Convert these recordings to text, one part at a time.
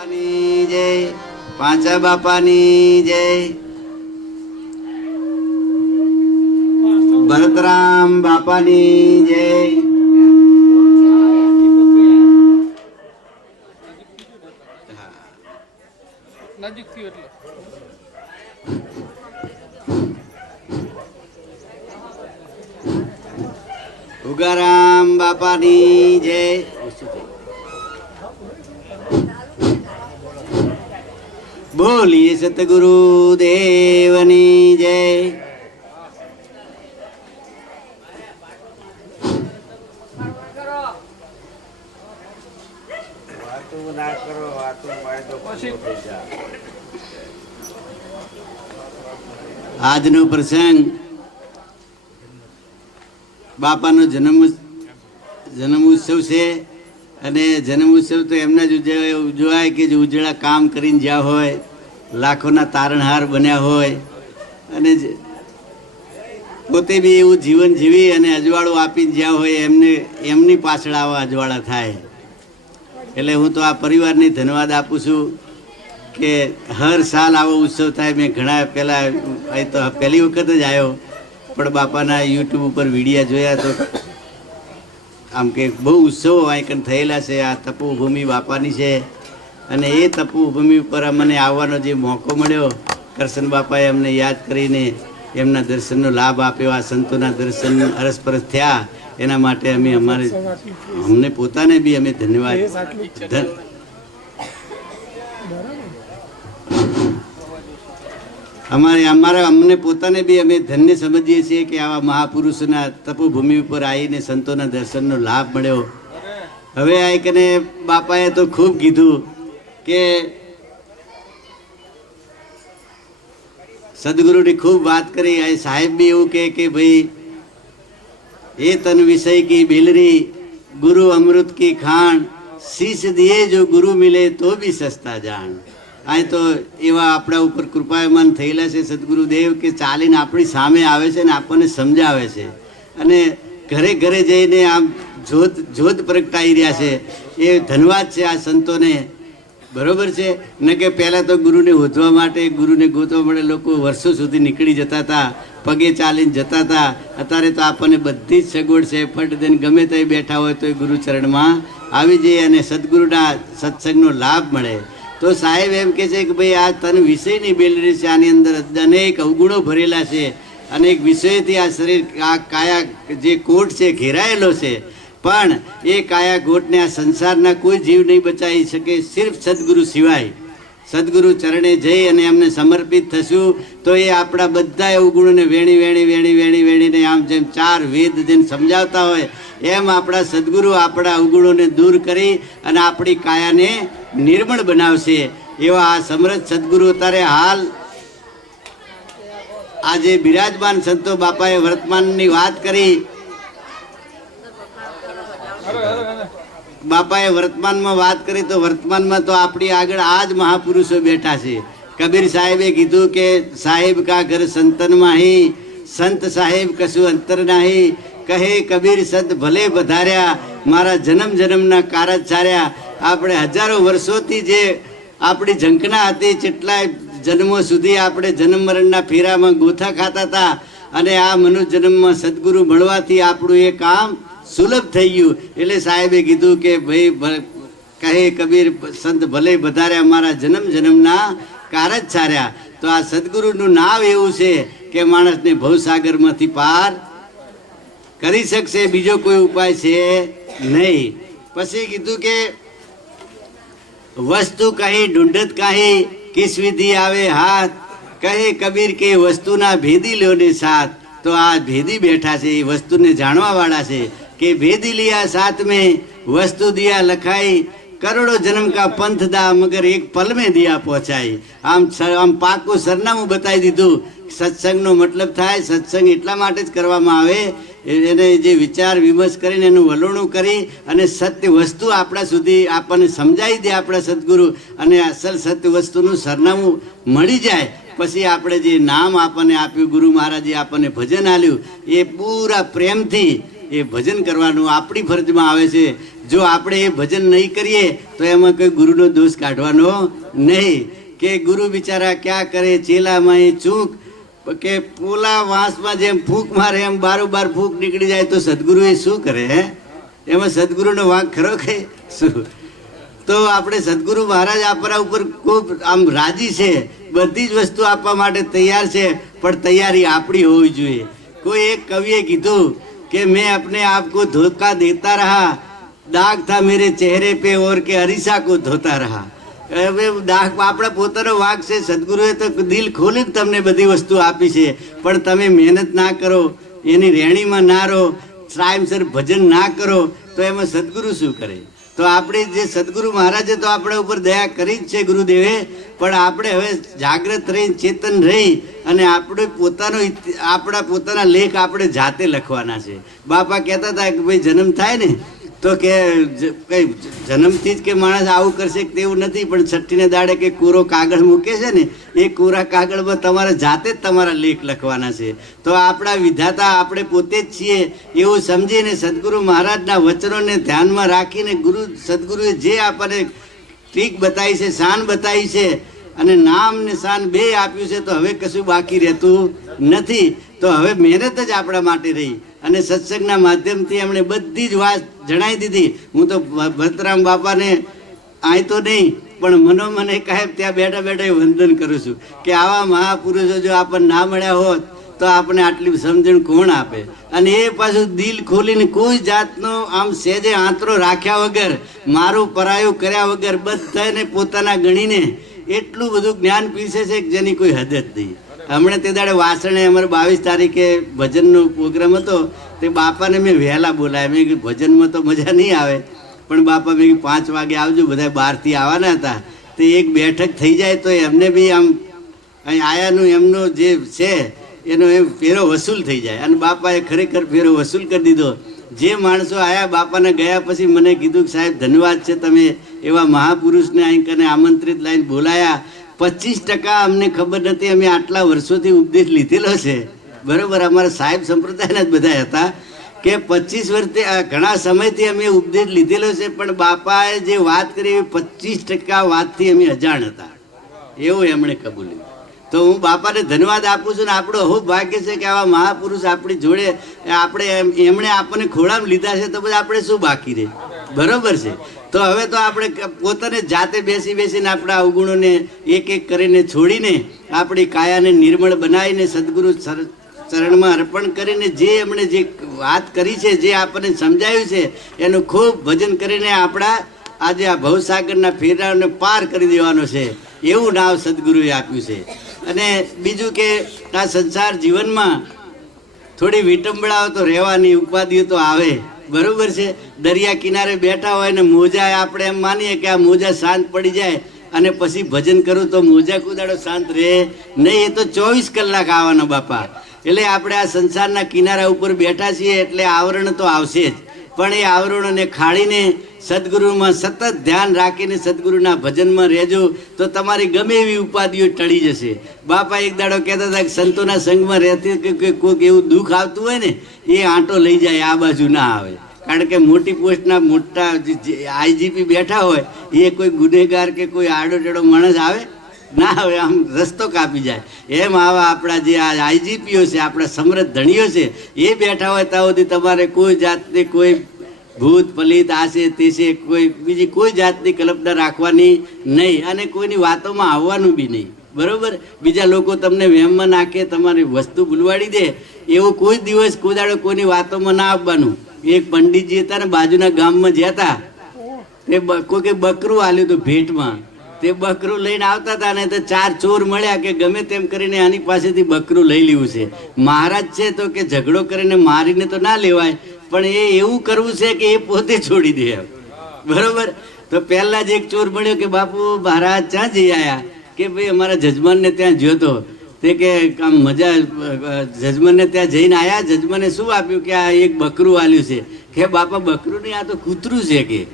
જય પાંચા બાપાની જય. ભરતરામ બાપાની જય. ઉગારામ બાપાની જય. બોલીએ સતગુરુ દેવની જય. આજનો પ્રસંગ બાપાનો જન્મ જન્મ ઉત્સવ છે અને જન્મ ઉત્સવ તો એમના જ ઉજવાય ઉજવાય કે જે ઉજળા કામ કરીને જ્યાં હોય. લાખોના તારણહાર બન્યા હોય અને પોતે બી એવું જીવન જીવી અને અજવાળું આપી જ્યાં હોય એમને એમની પાછળ આવા અજવાળા થાય. એટલે હું તો આ પરિવારને ધન્યવાદ આપું છું કે હર સાલ આવો ઉત્સવ થાય. મેં ઘણા પહેલાં, અહીં તો પહેલી વખત જ આવ્યો, પણ બાપાના યુટ્યુબ ઉપર વિડીયા જોયા તો આમ કે બહુ ઉત્સવો અહીં થયેલા છે. આ તપોભૂમિ બાપાની છે. અને એ તપોભૂમિ ઉપર અમને આવવાનો જે મોકો મળ્યો કરશન બાપાએ અમને યાદ કરીને એમના દર્શનનો લાભ આપ્યો આ સંતોના દર્શન અરસપરસ થયા એના માટે અમે અમારે અમને પોતાને બી અમે ધન્યવાદ ધન- અમારે અમારા અમને પોતાને બી અમે ધન્ય સમજીએ છીએ કે આવા મહાપુરુષના તપોભૂમિ ઉપર આવીને સંતોના દર્શનનો લાભ મળ્યો. હવે આ કને બાપાએ તો ખૂબ કીધું કે સદગુરુની ખૂબ વાત કરી આ સાહેબ બી એવું કહે કે ભાઈ એ તન વિષય કી બિલરી, ગુરુ અમૃત કી ખાણ, શીશ દિએ જો ગુરુ મિલે તો બી સસ્તા જાણ. આ તો એવા આપણા ઉપર કૃપાયમાન થયેલા છે સદગુરુદેવ કે ચાલીને આપણી સામે આવે છે ને આપણને સમજાવે છે. અને ઘરે ઘરે જઈને આમ જોત જોત પ્રગટાઈ રહ્યા છે. એ ધન્યવાદ છે આ સંતોને. બરોબર છે? ને કે પહેલાં તો ગુરુને ઓધવા માટે, ગુરુને ગોતવા માટે લોકો વર્ષો સુધી નીકળી જતા હતા, પગે ચાલીને જતા હતા. અત્યારે તો આપણને બધી જ સગવડ છે. ફટ દઈને ગમે તે બેઠા હોય તો એ ગુરુચરણમાં આવી જઈએ અને સદગુરુના સત્સંગનો લાભ મળે. તો સાહેબ એમ કહે છે કે ભાઈ, આ તન વિષયની બેલરી છે. આની અંદર અનેક અવગુણો ભરેલા છે. અનેક વિષયથી આ શરીર, આ કાયા જે કોટ છે, ઘેરાયેલો છે. પણ એ કાયા ગોટને આ સંસારના કોઈ જીવ નહીં બચાવી શકે સિર્ફ સદગુરુ સિવાય. સદગુરુ ચરણે જઈ અને એમને સમર્પિત થશું તો એ આપણા બધા અવગુણોને વેણી વેણી વેણી વેણી વેણીને આમ જેમ ચાર વેદ જેમ સમજાવતા હોય, એમ આપણા સદગુરુ આપણા અવગુણોને દૂર કરી અને આપણી કાયાને નિર્મળ બનાવશે. એવા આ સમરથ સદગુરુ અત્યારે હાલ આજે બિરાજમાન સંતો બાપાએ વર્તમાનની વાત કરી. બાપાએ વર્તમાનમાં વાત કરી તો વર્તમાનમાં તો આપણી આગળ આ જ મહાપુરુષો બેઠા છે. કબીર સાહેબે કીધું કે સાહેબ કા ઘર સંતનમાં માહી, સંત સાહેબ કશું અંતર નાહી. કહે કબીર સંત ભલે વધાર્યા મારા જન્મ જન્મના કારજ સાર્યા. આપણે હજારો વર્ષોથી જે આપણી ઝંખના હતી કેટલાય જન્મો સુધી આપણે જન્મ મરણના ફેરામાં ગોથા ખાતા હતા. અને આ મનુષ્ય જન્મમાં સદગુરુ મળવાથી આપણું એ કામ સુલભ થઈ ગયું. એટલે સાહેબે કીધું કે ભાઈ કહે કબીર, સંત ભલે વધારે અમારા જન્મ જન્મના કારજ છાર્યા તો આ સદગુરુનું નામ એવું છે કે માણસને ભવસાગરમાંથી પાર કરી શકશે, બીજો કોઈ ઉપાય છે નહીં. પછી કીધું કે વસ્તુ કહી, ઢૂંઢત કહી, કિસ વિધિ આવે હાથ. કહે કબીર કે વસ્તુના ભેદી લોને સાથ. તો આ ભેદી બેઠા છે, એ વસ્તુને જાણવા વાળા છે. કે ભેદી લિયા સાથ में વસ્તુ દિયા લખાઈ, કરોડો જન્મ કા પંથ દા, મગર એક પલ મેં દિયા પહોંચાઈ. આમ આમ પાકું સરનામું બતાવી દીધું. સત્સંગનો મતલબ થાય, સત્સંગ એટલા માટે જ કરવામાં આવે એને જે વિચાર વિમર્શ કરીને એનું વલોણું કરી અને સત્ય વસ્તુ આપણા સુધી આપણને સમજાવી દે આપણા સદગુરુ અને અસલ સત્ય વસ્તુનું સરનામું મળી જાય. પછી આપણે જે નામ આપણને આપ્યું, ગુરુ મહારાજે આપણને ભજન આપ્યું, એ પૂરા પ્રેમથી એ ભજન કરવાનું આપણી ફરજમાં આવે છે. જો આપણે એ ભજન નહીં કરીએ, તો એમાં કોઈ ગુરુનો દોષ કાઢવાનો નહીં. કે ગુરુ બિચારા ક્યાં કરે, ચેલામાં એ ચૂક, કે પોલા વાંસમાં જેમ ફૂંક મારે, એમ બારોબાર ફૂંક નીકળી જાય, તો સદગુરુ એ શું કરે, હે? એમાં સદગુરુનો વાંક ખરો કે શું? તો આપણે સદગુરુ મહારાજ આપણા ઉપર ખૂબ આમ રાજી છે. બધી જ વસ્તુ આપવા માટે તૈયાર છે, પણ તૈયારી આપણી હોવી જોઈએ. કોઈ એક કવિએ કીધું કે મેં अपने आप को धोखा देता रहा दाग था मेरे चेहरे पे और કે અરીસા કો ધોતા રહા હવે દાગ આપણા પોતાનો વાક છે સદગુરુએ તો દિલ ખોલીને તમને બધી વસ્તુ આપી છે પણ તમે મહેનત ના કરો એની રેણીમાં ના રહો ટાઈમસર ભજન ના કરો તો એમાં સદગુરુ શું કરે તો આપણે જે સદગુરુ મહારાજે તો આપણા ઉપર દયા કરી જ છે ગુરુદેવે. પણ આપણે હવે જાગ્રત રહી ચેતન રહી અને આપણે પોતાનો આપણા પોતાના લેખ આપણે જાતે લખવાના છે. બાપા કહેતા હતા કે ભાઈ જન્મ થાય ને તો કે કઈ જન્મથી જ કે માણસ આવું કરશે કે તેવું નથી, પણ છઠ્ઠીને દાડે કે કોરો કાગળ મૂકે છે ને, એ કોરા કાગળમાં તમારે જાતે જ તમારા લેખ લખવાના છે. તો આપણા વિધાતા આપણે પોતે જ છીએ, એવું સમજીને સદગુરુ મહારાજના વચનોને ધ્યાનમાં રાખીને ગુરુ, સદગુરુએ જે આપણને ટ્રીક બતાવી છે, શાન બતાવી છે, અને નામ ને શાન બે આપ્યું છે, તો હવે કશું બાકી રહેતું નથી. તો હવે મહેનત જ આપણા માટે રહી. અને સત્સંગના માધ્યમથી એમણે બધી જ વાત જણાવી દીધી. હું તો ભરતરામ બાપાને આય તો નહીં, પણ મનો મને કહે ત્યાં બેઠા બેઠા વંદન કરું છું કે આવા મહાપુરુષો જો આપણને ના મળ્યા હોત, તો આપણે આટલી સમજણ કોણ આપે? અને એ પાછું દિલ ખોલીને કોઈ જાતનો આમ સેજે આંતરો રાખ્યા વગર, મારું પરાયું કર્યા વગર બધાને પોતાના ગણીને એટલું બધું જ્ઞાન પીસે છે કે જેની કોઈ હદ જ નહીં. હમણાં તે દાડે વાસણે અમારે બાવીસ તારીખે ભજનનો પ્રોગ્રામ હતો. તે બાપાને મેં વહેલા બોલાયા મેં કીધું, ભજનમાં તો મજા નહીં આવે. પણ બાપા મેં કીધું, પાંચ વાગે આવજો બધા બહારથી આવવાના હતા. તે એક બેઠક થઈ જાય તો એમને બી આમ અહીં આયાનું એમનો જે છે, એનો એમ ફેરો વસૂલ થઈ જાય. અને બાપાએ ખરેખર ફેરો વસૂલ કરી દીધો. જે માણસો આયા બાપાને ગયા પછી મને કીધું કે, સાહેબ, ધન્યવાદ છે તમે એવા મહાપુરુષને અહીં કને આમંત્રિત લાઈન બોલાયા. પચીસ ટકા અમને ખબર નથી, અમે આટલા વર્ષોથી ઉપદેશ લીધેલો છે. બરોબર, અમારા સાહેબ સંપ્રદાયના જ બધા હતા કે પચીસ વર્ષથી ઘણા સમયથી અમે ઉપદેશ લીધેલો છે, પણ બાપાએ જે વાત કરી એ પચીસ ટકા વાતથી અમે અજાણ હતા. એવું એમણે કબૂલ્યું. તો હું બાપાને ધન્યવાદ આપું છું ને આપણો ખૂબ ભાગ્ય છે કે આવા મહાપુરુષ આપણી જોડે, આપણે એમણે આપણને ખોળામાં લીધા છે, તો પછી આપણે શું બાકી રહે? બરોબર છે. તો હવે તો આપણે પોતાને જાતે બેસી બેસીને આપણા અવગુણોને એક એક કરીને છોડીને આપણી કાયાને નિર્મળ બનાવીને સદગુરુ ચરણમાં અર્પણ કરીને જે એમણે જે વાત કરી છે, જે આપણને સમજાયું છે, એનું ખૂબ ભજન કરીને આપણા આજે આ ભવસાગરના ફેરાઓને પાર કરી દેવાનો છે. એવું નામ સદગુરુએ આપ્યું છે. અને બીજું કે આ સંસાર જીવનમાં થોડી વિટંબળાઓ તો રહેવાની, ઉપાધિઓ તો આવે. બરોબર છે? દરિયા કિનારે બેઠા હોય ને મોજા આપણે એમ માનીએ કે આ મોજા શાંત પડી જાય અને પછી ભજન કરું તો મોજા કુદાડો શાંત રહે. નહીં, એ તો ચોવીસ કલાક આવવાના બાપા. એટલે આપણે આ સંસારના કિનારા ઉપર બેઠા છીએ એટલે આવરણ તો આવશે જ. પણ એ આવરણોને ખાડીને સદગુરુમાં સતત ધ્યાન રાખીને સદગુરુના ભજનમાં રહેજો, તો તમારી ગમે એવી ઉપાધિઓ ટળી જશે. બાપા એક દાડો કહેતા હતા કે સંતોના સંઘમાં રહેતી કે કોઈક એવું દુઃખ આવતું હોય ને, એ આંટો લઈ જાય, આ બાજુ ના આવે. કારણ કે મોટી પોસ્ટના મોટા આઈજીપી બેઠા હોય, એ કોઈ ગુનેગાર કે કોઈ આડો ટેડો માણસ આવે? ના હવે આમ રસ્તો કાપી જાય. એમ આવા આપણા જે આ આઈજીપીઓ છે, આપણા સમૃદ્ધ ધણીઓ છે, એ બેઠા હોય ત્યાં સુધી તમારે કોઈ જાતની કોઈ ભૂત, પલિત આ છે તે છે કોઈ, બીજી કોઈ જાતની કલ્પના રાખવાની નહીં અને કોઈની વાતોમાં આવવાનું બી નહીં. બરોબર? બીજા લોકો તમને વહેમમાં નાખે, તમારી વસ્તુ ભૂલવાડી દે, એવો કોઈ દિવસ કોદાડો કોઈની વાતોમાં ના આવવાનું. એક પંડિતજી હતા ને, બાજુના ગામમાં જતા તે કોઈ બકરું આલ્યું હતું ભેટમાં. તે બકરું લઈને આવતા હતા ને, તો ચાર ચોર મળ્યા કે ગમે તેમ કરીને આની પાસેથી બકરું લઈ લેવું છે. મહારાજ છે તો કે ઝઘડો કરીને મારીને તો ના લેવાય પણ એ એવું કરવું છે કે એ પોતે છોડી દે. બરોબર? તો પહેલા જ એક ચોર મળ્યો કે, બાપુ, મહારાજ ક્યાં જઈ આયા? કે, ભાઈ, અમારા જજમાનને ત્યાં જ્યો તો. તે કે, આમ મજા, જજમાનને ત્યાં જઈને આયા? જજમાને શું આપ્યું કે આ એક બકરું આલ્યું છે? કે, બાપા, બકરું નહીં, આ તો કૂતરું છે કે.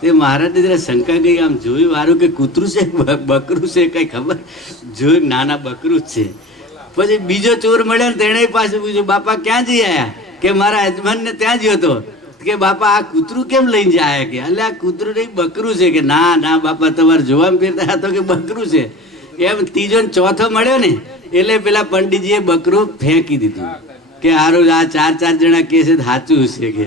તે મહારાજને જરા શંકા ગઈ આમ જોયું વારું કે કૂતરું છે? બકરું છે? કઈ ખબર? જોયું નાના બકરું જ છે. પછી બીજો ચોર મળ્યો ને, તેણે પાછું પૂછ્યું, બાપા, ક્યાં જઈ આયા? કે મારા યજમાનને ત્યાં જ્યો હતો. કે બાપા, આ કૂતરું કેમ લઈને જાય કે? એટલે આ કૂતરું નહીં, બકરું છે કે ના ના બાપા, તમારે જોવા ફેરતા હતો કે બકરું છે? એમ ત્રીજો ને ચોથો મળ્યો ને, એટલે પેલા પંડિતજીએ બકરું ફેંકી દીધું. કે હારું આ ચાર ચાર જણા કે છે સાચું છે કે?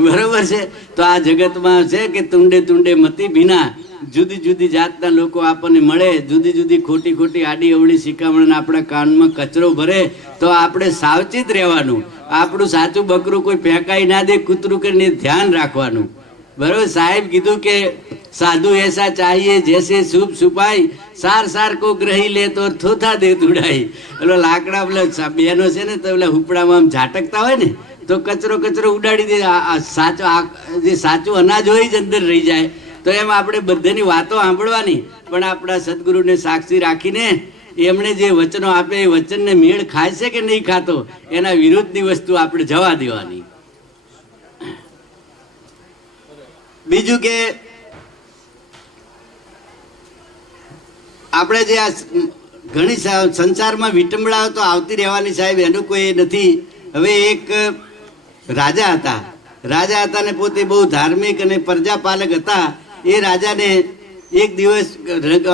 બરોબર છે? તો આ જગતમાં છે કે તુંડે તુંડે મતી ભીના જુદી જુદી જાતના લોકો આપણને મળે જુદી જુદી ખોટી ખોટી આડી અવળી શિખામણ આપણા કાનમાં કચરો ભરે, તો આપણે સાવચેત રહેવાનું. આપણું સાચું બકરું કોઈ ફેંકાઈ ના દે, કૂતરું કરીને ધ્યાન રાખવાનું. બરોબર? સાહેબ કીધું કે સાધુ એસા ચાહીએ, જેસે સુપ સુપાઈ, સાર સાર કો ગ્રહી લે તો થોથા દે તુડાઈ એટલે લાકડા પેલા બેનો છે ને, તો પેલા હુપડામાં આમ ઝાટકતા હોય ને, તો કચરો કચરો ઉડાડી દે. સાચો જે સાચું અનાજ હોય જ અંદર રહી જાય. તો એમ આપણે બધાની વાતો સાંભળવાની, પણ આપણા સદગુરુને સાક્ષી રાખીને એમણે જે વચનો આપે એ વચનને મેળ ખાય છે કે નહીં ખાતો, એના વિરુદ્ધની વસ્તુ આપણે જવા દેવાની. બીજું કે આપણે જે આ ઘણી સંસારમાં વિટંબળાઓ તો આવતી રહેવાની સાહેબ, એનું કોઈ નથી. હવે એક રાજા હતા. રાજા હતા ને પોતે બહુ ધાર્મિક અને પ્રજાપાલક હતા. એ રાજાને એક દિવસ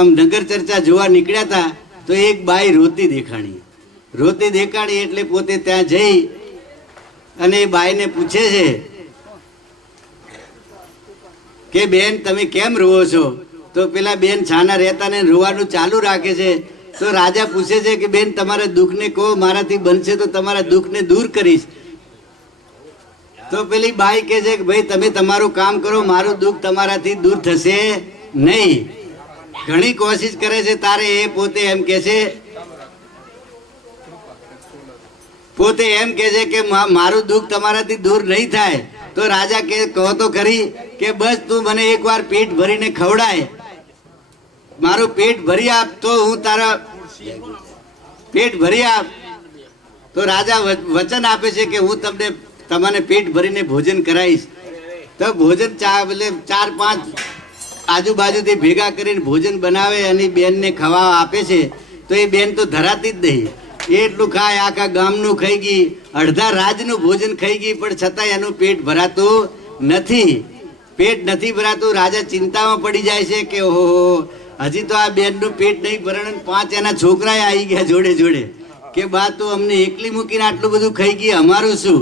નગર ચર્ચા જોવા નીકળ્યા હતા તો એક બાઈ રોતી દેખાણી. રોતી દેખાણી એટલે પોતે ત્યાં જઈ અને એ બાઈને પૂછે છે કે, બેન, તમે કેમ રોવો છો? તો પેલા બેન છાના રહેતા ને રોવાનું ચાલુ રાખે છે. તો રાજા પૂછે છે કે, બેન, તમારા દુઃખને કહો, મારાથી બનશે તો તમારા દુઃખને દૂર કરીશ. તો પેલી બાઈ કહે છે કે ભાઈ, તમે તમારું કામ કરો, મારું દુઃખ તમારાથી દૂર થશે નહીં. ઘણી કોશિશ કરે છે, તારે એ પોતે એમ કે છે, પોતે એમ કે છે કે મારું દુઃખ તમારાથી દૂર નહીં થાય. તો રાજા કે, કહો તો ખરી કે, બસ તું મને એકવાર પેટ ભરીને ખવડાય. મારું પેટ ભરી આપ તો હું તારા પેટ ભરી આપ. તો રાજા વચન આપે છે કે હું તમને તમને પેટ ભરીને ભોજન કરાવીશ. તો ભોજન ચા એટલે ચાર પાંચ આજુબાજુથી ભેગા કરીને ભોજન બનાવે અને બેનને ખવા આપે છે. તો એ બેન તો ધરાતી જ નહીં. એટલું ખાય, આખા ગામનું ખાઈ ગઈ, અડધા રાજનું ભોજન ખાઈ ગઈ, પણ છતાંય એનું પેટ ભરાતું નથી. પેટ નથી ભરાતું, રાજા ચિંતામાં પડી જાય છે કે ઓહો, હજી તો આ બેનનું પેટ નહીં ભરણ પાંચ એના છોકરાએ આવી ગયા જોડે જોડે. કે બા, તું અમને એકલી મૂકીને આટલું બધું ખાઈ ગઈ, અમારું શું?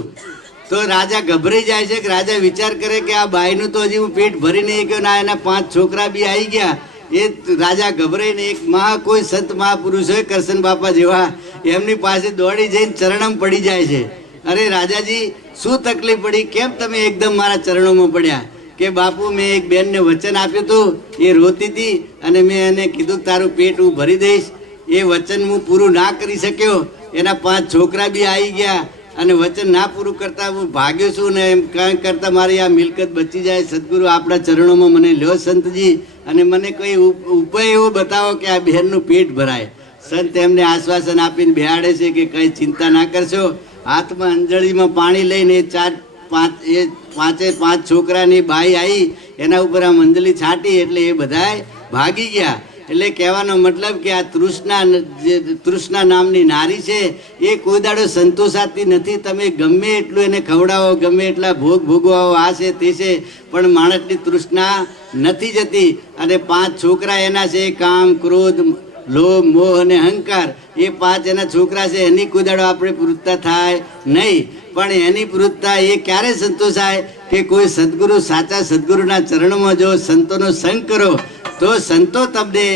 તો રાજા ગભરાઈ જાય છે કે રાજા વિચાર કરે કે આ બાઈનું તો હજી હું પેટ ભરી નહીં ગયો ના, એના પાંચ છોકરા બી આવી ગયા. એ રાજા ગભરાઈને એક મહા કોઈ સંત મહાપુરુષ હોય, કરશન બાપા જેવા, એમની પાસે દોડી જઈને ચરણમ પડી જાય છે. અરે રાજાજી, શું તકલીફ પડી? કેમ તમે એકદમ મારા ચરણોમાં પડ્યા? કે બાપુ, મેં એક બેનને વચન આપ્યું હતું, એ રોતી હતી અને મેં એને કીધું, તારું પેટ હું ભરી દઈશ. એ વચન હું પૂરું ના કરી શક્યો. એના પાંચ છોકરા બી આવી ગયા. અને વચન ના પૂરું કરતા હું ભાગ્યો છું ને એમ કાંઈ કરતા મારી આ મિલકત બચી જાય. સદગુરુ આપણા ચરણોમાં મને લ્યો સંતજી, અને મને કોઈ ઉપ- ઉપાય એવો બતાવો કે આ બહેનનું પેટ ભરાય. સંત એમને આશ્વાસન આપીને બેહાડે છે કે કંઈ ચિંતા ના કરશો. હાથમાં અંજળીમાં પાણી લઈને ચાર, પાંચ, એ પાંચે પાંચ છોકરાની બાઈ આવી એના ઉપર આ મંજલી છાંટી એટલે એ બધાય ભાગી ગયા. એટલે કહેવાનો મતલબ કે આ તૃષ્ણા જે તૃષ્ણા નામની નારી છે, એ કોઈ દાડો સંતોષાતી નથી. તમે ગમે એટલું એને ખવડાવો, ગમે એટલા ભોગ ભોગવાઓ, આ છે, તે છે, પણ માણસની તૃષ્ણા નથી જતી. અને પાંચ છોકરા એના છે, કામ, ક્રોધ, લોભ, મોહ અને અહંકાર, એ પાંચ એના છોકરા છે, એની કોઈ દાડો આપણે પૂરતા થાય નહીં. પણ એની વૃદ્ધતા એ ક્યારે સંતોષાય કે કોઈ સદગુરુ સાચા સદગુરુના ચરણમાં જો સંતોનો સંગ કરો, તો સંતો તમને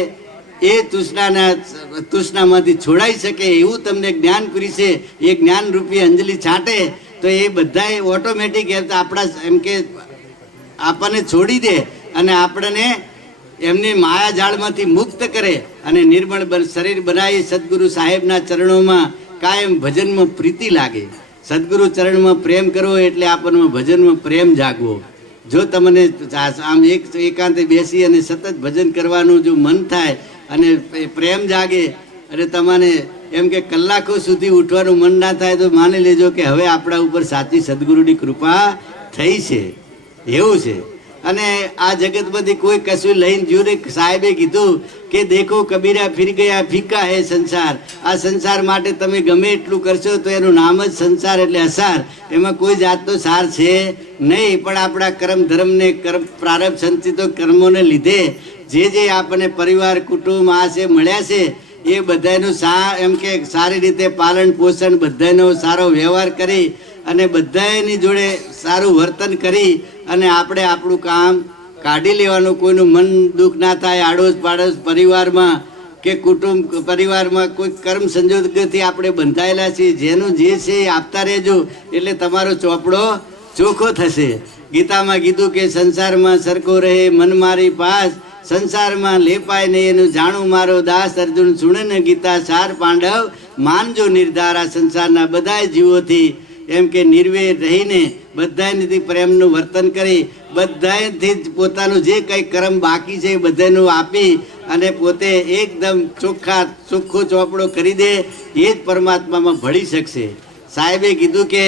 એ તૃષ્ણાના, તૃષ્ણામાંથી છોડાઈ શકે એવું તમને જ્ઞાન પૂરી છે. એ જ્ઞાન રૂપી અંજલિ છાંટે તો એ બધાએ ઓટોમેટિક આપણા એમ કે આપણને છોડી દે અને આપણને એમની માયા જાળમાંથી મુક્ત કરે અને નિર્મળ શરીર બનાવી સદગુરુ સાહેબના ચરણોમાં કાયમ ભજનમાં પ્રીતિ લાગે. સદગુરુ ચરણમાં પ્રેમ કરવો એટલે આપણને ભજનમાં પ્રેમ જાગવો. જો તમને આમ એક એકાંતે બેસી અને સતત ભજન કરવાનું જો મન થાય અને પ્રેમ જાગે, અને તમને એમ કે કલાકો સુધી ઉઠવાનું મન ના થાય તો માની લેજો કે હવે આપણા ઉપર સાચી સદગુરુની કૃપા થઈ છે. એવું છે. અને આ જગતમાંથી કોઈ કશું લઈને જ્યું ને સાહેબે કીધું કે દેખો કબીરા ફિર ગયા ફીકા હે સંસાર. આ સંસાર માટે તમે ગમે એટલું કરશો તો એનું નામ જ સંસાર એટલે અસાર. એમાં કોઈ જાતનો સાર છે નહીં, પણ આપણા કર્મ ધર્મને, કર્મ પ્રારબ્ધ સંચિતો કર્મોને લીધે જે જે આપણને પરિવાર, કુટુંબ, આ છે, મળ્યા છે, એ બધાનું સા, એમ કે સારી રીતે પાલન પોષણ બધાનો સારો વ્યવહાર કરી અને બધાની જોડે સારું વર્તન કરી અને આપણે આપણું કામ કાઢી લેવાનું, કોઈનું મન દુઃખ ના થાય આડોશ પાડોશ પરિવારમાં કે કુટુંબ, પરિવારમાં કોઈ કર્મ સંજોગથી આપણે બંધાયેલા છીએ, જેનું જે છે એ આપતા રહેજો, એટલે તમારો ચોપડો ચોખ્ખો થશે. ગીતામાં કીધું કે સંસારમાં સરખો રહે, મન મારી પાસ, સંસારમાં લેપાય નહીં એનું જાણું મારો દાસ અર્જુન. સુણે ને ગીતા સાર પાંડવ, માનજો નિર્ધાર સંસારના બધા જીવોથી. એમ કે નિર્વેર રહીને બધાએથી પ્રેમનું વર્તન કરી બધાએથી પોતાનું જે કંઈ કર્મ બાકી છે એ બધાનું આપી અને પોતે એકદમ ચોખ્ખા, ચોખ્ખો ચોપડો કરી દે, એ જ પરમાત્મામાં ભળી શકશે. સાહેબે કીધું કે,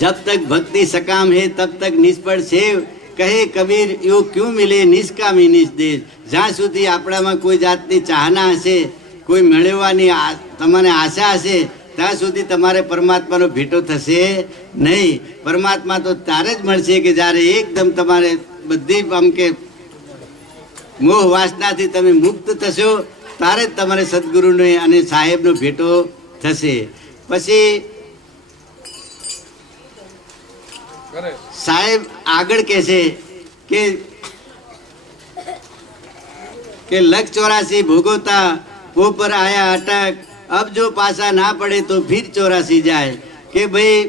જબ તક ભક્તિ સકામ હે, તબ તક નિષ્ફળ છે. કહે કબીર એવું ક્યુ મિલે નિષ્કામી નિષ્દેશ જ્યાં સુધી આપણામાં કોઈ જાતની ચાહના હશે, કોઈ મેળવવાની તમને આશા હશે ત્યાં સુધી તમારે પરમાત્માનો ભેટો થશે નહીં. પરમાત્મા તો તારે જ મળશે કે જ્યારે એકદમ તમારે બધી આમ કે મોહ વાસનાથી તમે મુક્ત થશો, ત્યારે જ તમારે સદગુરુને અને સાહેબનો ભેટો થશે. પછી સાહેબ આગળ કહેશે કે કે લક્ષ ચોરાસી ભોગવતા પોપર આયા અટક अब जो પાસા ના પડે તો ફિર ચોરાસી જાય કે ભાઈ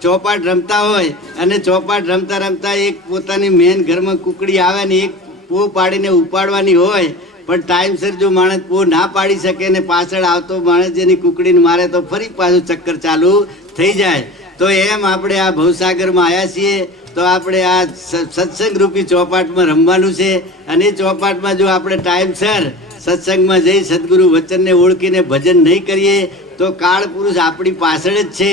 ચોપાટ રમતા હોય અને ચોપાટ રમતા રમતા એક પોતાની મેન ઘરમાં કુકડી આવે ને એક પો પાડીને ઉપાડવાની હોય પણ ટાઈમસર જો માણસ પો ના પાડી શકે ને પાછળ આવતો માણસ જેની કુકડીને મારે તો ફરી પાછું ચક્કર ચાલુ થઈ જાય તો એમ આપણે આ ભવસાગરમાં આવ્યા છીએ તો આપણે આ સ- સત્સંગ રૂપી ચોપાટમાં રમવાનું છે અને એ ચોપાટમાં જો આપણે ટાઈમસર સત્સંગમાં જઈ સદગુરુ વચનને ઓળખીને ભજન નહીં કરીએ, તો કાળ પુરુષ આપણી પાછળ જ છે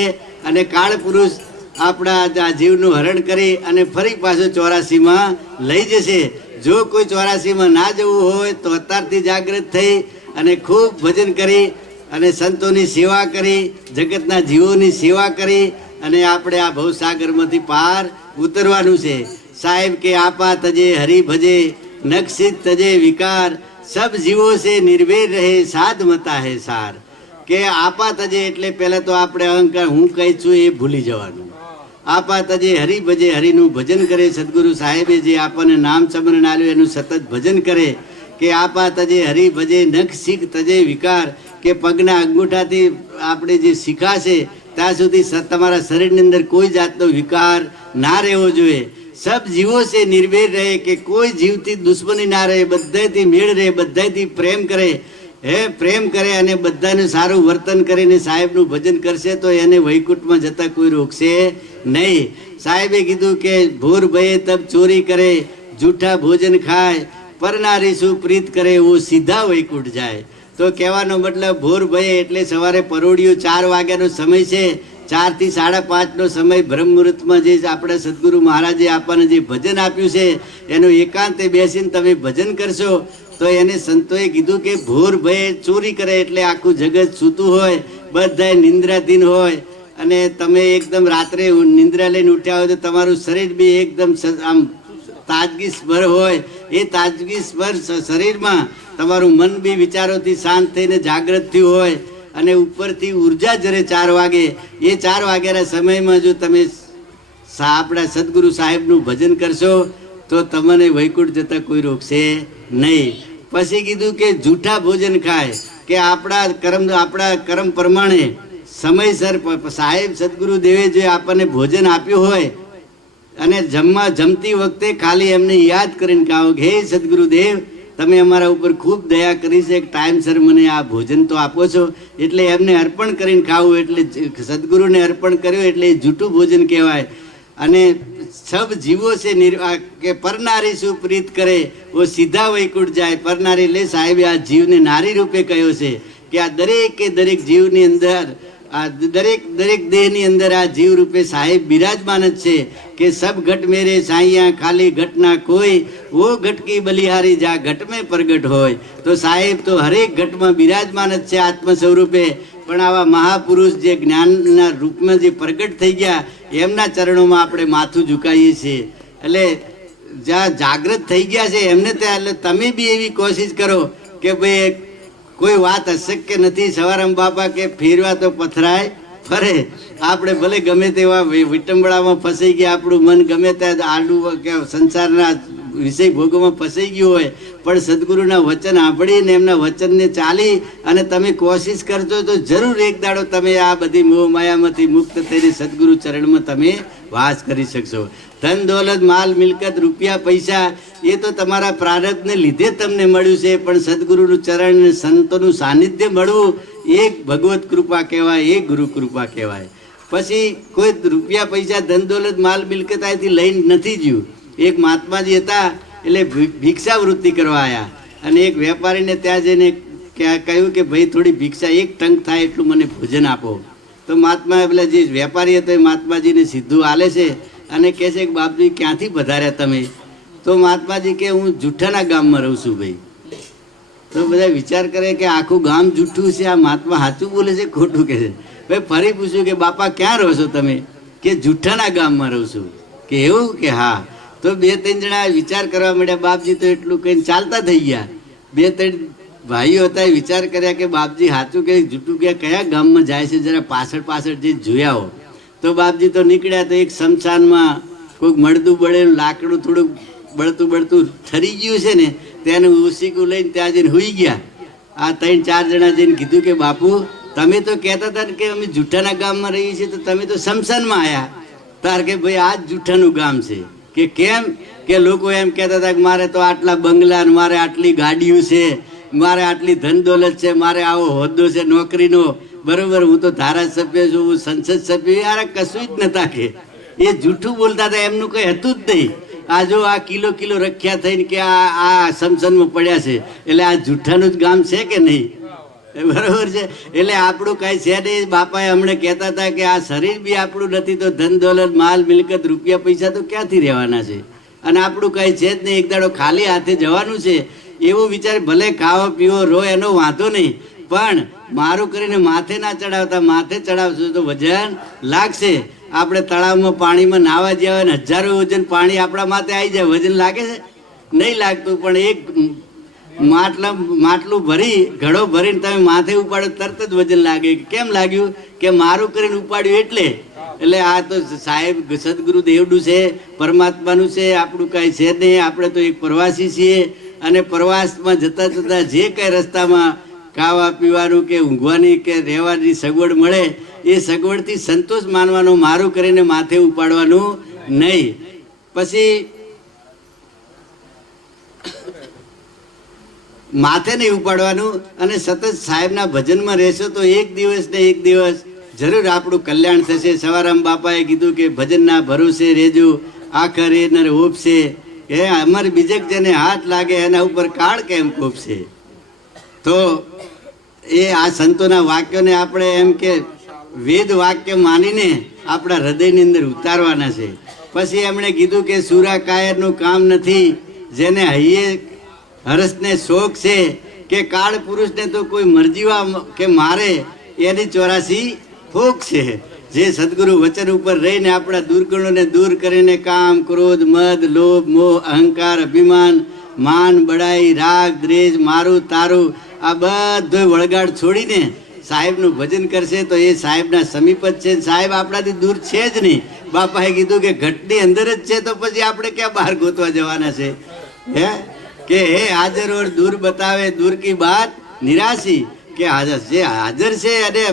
અને કાળ પુરુષ આપણા આ જીવનું હરણ કરી અને ફરી પાછું ચોરાસીમાં લઈ જશે. જો કોઈ ચોરાસીમાં ના જવું હોય, તો અત્યારથી જાગૃત થઈ અને ખૂબ ભજન કરી અને સંતોની સેવા કરી, જગતના જીવોની સેવા કરી અને આપણે આ ભવસાગરમાંથી પાર ઉતરવાનું છે. સાહેબ કે આપા તજે હરિ ભજે નક્ષિત તજે વિકાર સબ જીવો સે નિર્વેર રહે સાધ મતા હે સાર. કે આપા તજે એટલે પહેલા તો આપણે અહંકાર, હું કહી છું એ ભૂલી જવાનું. આપા તજે હરિ ભજે, હરિનું ભજન કરે, સદગુરુ સાહેબે જે આપણને નામ સમરણ આવ્યું એનું સતત ભજન કરે, કે આપા તજે હરિ ભજે, નખ શીખ તજે વિકાર, કે પગના અંગૂઠાથી આપણે જે શીખાશે, ત્યાં સુધી તમારા શરીરની અંદર કોઈ જાતનો વિકાર ના રહેવો જોઈએ. સબ જીવો છે નિર્ભેર રહે કે કોઈ જીવથી દુશ્મની ના રહે બધાથી મેળ રહે બધાથી પ્રેમ કરે, હે, પ્રેમ કરે અને બધાને સારું વર્તન કરીને સાહેબનું ભજન કરશે તો એને વૈકુંઠમાં જતા કોઈ રોકશે નહીં. સાહેબે કીધું કે ભોર ભયે તબ ચોરી કરે, જૂઠા ભોજન ખાય, પરનારી શું પ્રીત કરે એવું સીધા વૈકુંઠ જાય. તો કહેવાનો મતલબ ભોર ભયે એટલે સવારે પરોડિયું ચાર વાગ્યાનો સમય છે ચારથી સાડા પાંચનો સમય બ્રહ્મ મુહૂર્તમાં જે આપણા સદગુરુ મહારાજે આપણને જે ભજન આપ્યું છે, એનું એકાંતે બેસીને તમે ભજન કરશો, તો એને સંતોએ કીધું કે ભોર ભયે ચોરી કરે એટલે આખું જગત સૂતું હોય બધા નિંદ્રાધીન હોય, અને તમે એકદમ રાત્રે નિંદ્રા લઈને ઉઠ્યા હોય તો તમારું શરીર બી એકદમ આમ તાજગી સ્વર હોય. એ તાજગી સ્વર શરીરમાં તમારું મન બી વિચારોથી શાંત થઈને જાગૃત થયું હોય. અને ઉપરથી ઊર્જા જ્યારે ચાર વાગે, એ ચાર વાગ્યાના સમયમાં જો તમે આપણા સદગુરુ સાહેબનું ભજન કરશો, તો તમને વૈકુંઠ જતા કોઈ રોકશે નહીં. પછી કીધું કે જૂઠા ભોજન ખાય, કે આપણા કર્મ આપણા કર્મ પ્રમાણે સમયસર સાહેબ સદગુરુ દેવે જે આપણને ભોજન આપ્યું હોય, અને જમવા જમતી વખતે ખાલી એમને યાદ કરીને કહો કે, હે સદગુરુદેવ તમે અમારા ઉપર ખૂબ દયા કરી છે. ટાઈમસર મને આ ભોજન તો આપો છો. એટલે એમને અર્પણ કરીને ખાવું, એટલે સદગુરુને અર્પણ કર્યું, એટલે જૂઠું ભોજન કહેવાય. અને સબ જીવો છે કે પરનારી શું પ્રીત કરે ઓ સીધા વૈકુંઠ જાય. પરનારી લે સાહેબે, આ જીવને નારી રૂપે કહ્યો છે કે આ દરેકે દરેક જીવની અંદર આ દરેક દરેક દેહની અંદર આ જીવ રૂપે સાહેબ બિરાજમાન જ છે કે સબ ઘટ મેરે સાઈયા, ખાલી ઘટના કોઈ. વો ઘટકી બલિહારી જા ઘટ મેં પ્રગટ હોય. તો સાહેબ તો હરેક ઘટમાં બિરાજમાન જ છે આત્મ સ્વરૂપે પણ આવા મહાપુરુષ જે જ્ઞાનના રૂપમાં જે પ્રગટ થઈ ગયા, એમના ચરણોમાં આપણે માથું ઝુકાઈએ છીએ. એટલે જ્યાં જાગૃત થઈ ગયા છે એમને ત્યાં, એટલે તમે બી એવી કોશિશ કરો કે ભાઈ કોઈ વાત અશક્ય નથી. સવારામ બાપા કે ફેરવા તો પથરાય. ફરે. આપણે ભલે ગમે તેવા વિટંબળામાં ફસાઈ ગયા, આપણું મન ગમે ત્યાં આડું કે સંસારના વિષય ભોગોમાં ફસાઈ ગયું હોય પણ સદગુરુના વચન સાંભળીને એમના વચનને ચાલી અને તમે કોશિશ કરજો તો જરૂર એક દાડો તમે આ બધી મોહ માયામાંથી મુક્ત થઈને સદગુરુ ચરણમાં તમે વાસ કરી શકશો. ધન દોલત, માલ, મિલકત, રૂપિયા, પૈસા, એ તો તમારા પ્રારબ્ધને લીધે તમને મળ્યું છે, પણ સદગુરુનું ચરણ સંતોનું સાનિધ્ય મળવું એ ભગવત કૃપા કહેવાય, એ ગુરુ કૃપા કહેવાય. પછી કોઈ રૂપિયા, પૈસા, ધન દોલત, માલ, મિલકત આથી લઈને નથી જ્યું. એક મહાત્માજી હતા એટલે ભિક્ષાવૃત્તિ કરવા આવ્યા અને એક વેપારીને ત્યાં જઈને કહ્યું કે, ભાઈ, થોડી ભિક્ષા એક ટંક થાય એટલું મને ભોજન આપો. તો મહાત્મા પેલા જે વેપારી હતો એ મહાત્માજીને સીધું આલે છે અને કહે છે કે, બાપજી, ક્યાંથી પધાર્યા તમે? તો મહાત્માજી કે, હું જુઠ્ઠાના ગામમાં રહું છું, ભાઈ. તો બધા વિચાર કરે કે, આખું ગામ જુઠ્ઠું છે, આ મહાત્મા સાચું બોલે છે ખોટું કહે છે? ભાઈ, ફરી પૂછ્યું કે, બાપા, ક્યાં રહો છો તમે? કે, જુઠ્ઠાના ગામમાં રહું છું. કે, એવું? કે, હા. તો બે ત્રણ જણા વિચાર કરવા માંડ્યા, બાપજી તો એટલું કહીને ચાલતા થઈ ગયા. બે ત્રણ ભાઈઓ હતા એ વિચાર કર્યા કે બાપજી સાચું કે જૂઠું કે કયા ગામમાં જાય છે, જરા પાછળ પાછળ જે જોયા હો તો બાપજી તો નીકળ્યા તો એક શમશાનમાં કોઈક મળતું બળેલું, લાકડું થોડુંક બળતું બળતું ઠરી ગયું છે ને તેનું ઉસીકું લઈને ત્યાં જઈને હોઈ ગયા. આ ત્રણ ચાર જણા જઈને કીધું કે બાપુ, તમે તો કહેતા હતા કે અમે જૂઠાના ગામમાં રહીએ છીએ, તો તમે તો શમશાનમાં આવ્યા તાર કે ભાઈ આ જ જૂઠાનું ગામ છે. કે કેમ? કે લોકો એમ કહેતા હતા કે મારે તો આટલા બંગલા ને મારે આટલી ગાડીઓ છે, મારે આટલી ધન દોલત છે, મારે આવો હોદ્દો છે નોકરીનો. બરોબર, હું તો ધારાસભ્ય છું, હું સંસદ સભ્ય, યાર કશું જ નતા કે. એ જૂઠું બોલતા હતા, એમનું કંઈ હતું જ નહીં. આ જો આ કિલો કિલો રખ્યા થઈને કે આ આ સમસનમાં પડ્યા છે, એટલે આ જૂઠાનું જ ગામ છે કે નહીં? બરોબર છે. એટલે આપણું કાંઈ છે નહીં. બાપાએ હમણાં કહેતા હતા કે આ શરીર બી આપણું નથી, તો ધન, દોલત, માલ, મિલકત, રૂપિયા, પૈસા તો ક્યાંથી રહેવાના છે? અને આપણું કાંઈ છે જ નહીં. એક દાડો ખાલી હાથે જવાનું છે. એવું વિચાર ભલે ખાવો, પીવો રો એનો વાંધો નહીં. પણ મારું કરીને માથે ના ચડાવતા, માથે ચડાવશું તો વજન લાગશે. આપણે તળાવમાં પાણીમાં નાવા જ્યાં હજારો વજન પાણી આપણા માથે આવી જાય. વજન લાગે છે? નહીં લાગતું, પણ એક માટલા માટલું ભરી, ઘડો ભરીને તમે માથે ઉપાડો, તરત જ વજન લાગે. કેમ લાગ્યું? કે મારું કરીને ઉપાડ્યું એટલે? એટલે આ તો સાહેબ સદગુરુ દેવડું છે, પરમાત્માનું છે, આપણું કાંઈ છે નહીં. આપણે તો એક પ્રવાસી છીએ અને પ્રવાસમાં જતા જતા જે કંઈ રસ્તામાં ખાવા પીવાનું કે ઊંઘવાની કે રહેવાની સગવડ મળે, એ સગવડથી સંતોષ માનવાનો, મારું કરીને માથે ઉપાડવાનું નહીં. પછી માથે નહીં ઉપાડવાનું અને સતત સાહેબના ભજનમાં રહેશો તો એક દિવસ ને એક દિવસ જરૂર આપણું કલ્યાણ થશે. સવારામ બાપાએ કીધું કે ભજનના ભરોસે રહેજો, આખર નર ઓપશે એ અમર બીજક જેને હાથ લાગે એના ઉપર કાળ કેમ કોપશે? તો એ આ સંતોના વાક્યોને આપણે એમ કે વેદ વાક્ય માનીને આપણા હૃદયની અંદર ઉતારવાના છે. પછી એમણે કીધું કે સુરા કાયરનું કામ નથી, જેને હૈયે હર્ષને શોખ છે કે કાળ પુરુષને તો કોઈ મરજીવા કે મારે, એની ચોરાસી ફોક છે. જે સદગુરુ વચન ઉપર રહીને આપણા દુર્ગુણોને દૂર કરીને કામ, ક્રોધ, મદ, લોભ, મોહ, અહંકાર, અભિમાન, માન, બડાઈ, રાગ દ્રેજ મારું, તારું, આ બધો વળગાડ છોડીને સાહેબનું ભજન કરશે તો એ સાહેબના સમીપ જ છે. સાહેબ આપણાથી દૂર છે જ નહીં. બાપાએ કીધું કે ઘટની અંદર જ છે તો પછી આપણે ક્યાં બહાર ગોતવા જવાના છે? હે? કે હે હાજર ઓર દૂર બતાવે, દૂર કી બાત નિરાશી? કે હાજર જે હાજર છે અને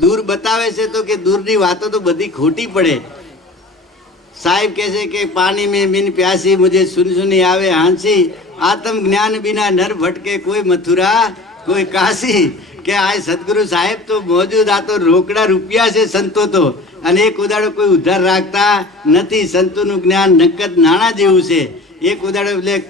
દૂર બતાવે છે તો કે દૂરની વાતો તો બધી ખોટી પડે. સાહેબ કહે છે કે પાણી મેં મીન પ્યાસી, મુજે સુનસુની આવે હાંસી. આત્મ જ્ઞાન બિના નર ભટકે કોઈ મથુરા, કોઈ કાશી. કે આ સદગુરુ સાહેબ તો મોજુદ, આ તો રોકડા રૂપિયા છે સંતો તો. અને એક ઉદાડો કોઈ ઉધાર રાખતા નથી, સંતોનું જ્ઞાન નકદ નાણાં જેવું છે. એક ઉદાડો એટલે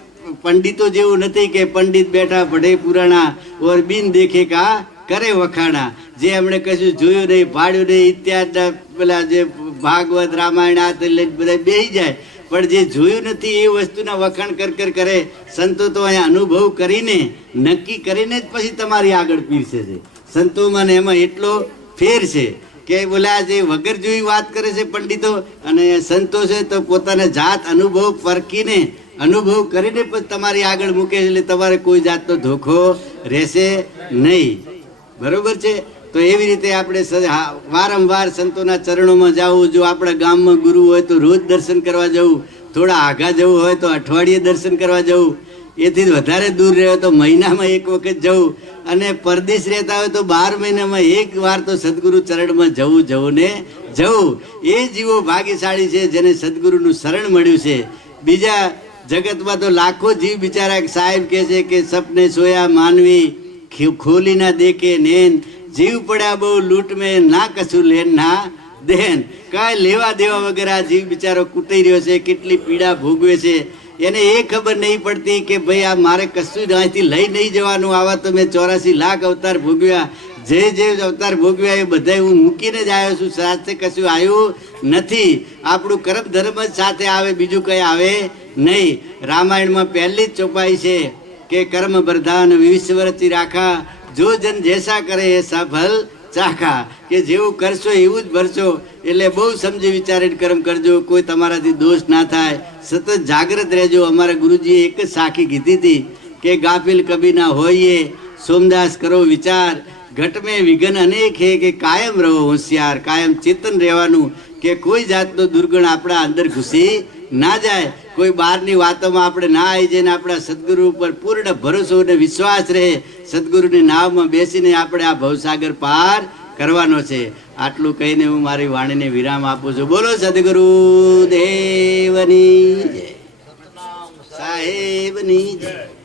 પંડિતો જેવું નથી કે પંડિત બેઠા ભડે પુરાણા ઓર બિન દેખે કા કરે વખાણા. જે એમણે કશું જોયું નહીં, ભાડ્યું નહીં ઇત્યાદના પેલા જે ભાગવત રામાયણ આ બધા બેસી જાય. પણ જે જોયું નથી, એ વસ્તુના વખાણ કર કર કરે. સંતો તો અહીંયા અનુભવ કરીને, નક્કી કરીને જ પછી તમારી આગળ પીરસે છે. સંતોમાં ને એમાં એટલો ફેર છે કે બોલા જે વગર જોઈ વાત કરે છે પંડિતો, અને સંતો છે તો પોતાના જાત અનુભવ પરખીને અનુભવ કરીને પછી તમારી આગળ મૂકે એટલે તમારે કોઈ જાતનો ધોખો રહેશે નહીં. બરોબર છે? તો એવી રીતે આપણે વારંવાર સંતોના ચરણોમાં જવું. જો આપણા ગામમાં ગુરુ હોય તો રોજ દર્શન કરવા જવું. થોડા આઘા જવું હોય તો અઠવાડિયે દર્શન કરવા જવું. એથી વધારે દૂર રહ્યો તો મહિનામાં એક વખત જવું. અને પરદેશ રહેતા હોય તો બાર મહિનામાં એક વાર તો સદગુરુ ચરણમાં જવું જવું ને જવું. એ જીવો ભાગ્યશાળી છે જેને સદગુરુનું શરણ મળ્યું છે. બીજા જગતમાં તો લાખો જીવ બિચારા સાહેબ કહે છે કે સપને સોયા માનવી ખોલી ના દેખે નેન. જીવ પડ્યા બહુ લૂંટ મેં, ના કશું લેન ના દેન. કાંઈ લેવા દેવા વગર આ જીવ બિચારો કૂટાઈ રહ્યો છે, કેટલી પીડા ભોગવે છે. એને એ ખબર નહીં પડતી કે ભાઈ આ મારે કશું જ અહીંથી લઈ નહીં જવાનું. આવા તો મેં ચોરાસી લાખ અવતાર ભોગવ્યા. જે જે અવતાર ભોગવ્યા એ બધા હું મૂકીને જ આવ્યો છું. સાથે કશું આવ્યું નથી. આપણું કરમ ધર્મ જ સાથે આવે, બીજું કંઈ આવે? નહીં, રામાયણમાં પહેલી જ ચોપાઈ છે કે કર્મ પ્રધાન વિશ્વરતી રાખા, જો જન જેસા કરે એ સફલ ચાખા. કે જેવું કરશો એવું જ ભરશો. એટલે બહુ સમજી વિચારીને કર્મ કરજો, કોઈ તમારાથી દોષ ના થાય. સતત જાગ્રત રહેજો. અમારા ગુરુજીએ એક જ સાખી કીધી હતી કે ગાફિલ કભી ના હોઈએ, સોમદાસ કરો વિચાર. ઘટમે વિઘન અનેક હે કે કાયમ રહો હોશિયાર, કાયમ ચેતન રહેવાનું, કે કોઈ જાતનો દુર્ગણ આપણા અંદર ઘૂસી ના જાય, કોઈ બહારની વાતોમાં આપણે ના આવી જઈને આપણા સદગુરુ ઉપર પૂર્ણ ભરોસો અને વિશ્વાસ રહે, સદગુરુની નાવમાં બેસીને આપણે આ ભવસાગર પાર કરવાનો છે. આટલું કહીને હું મારી વાણીને વિરામ આપું છું. બોલો સદગુરુ દેવની જય. સાહેબની જય.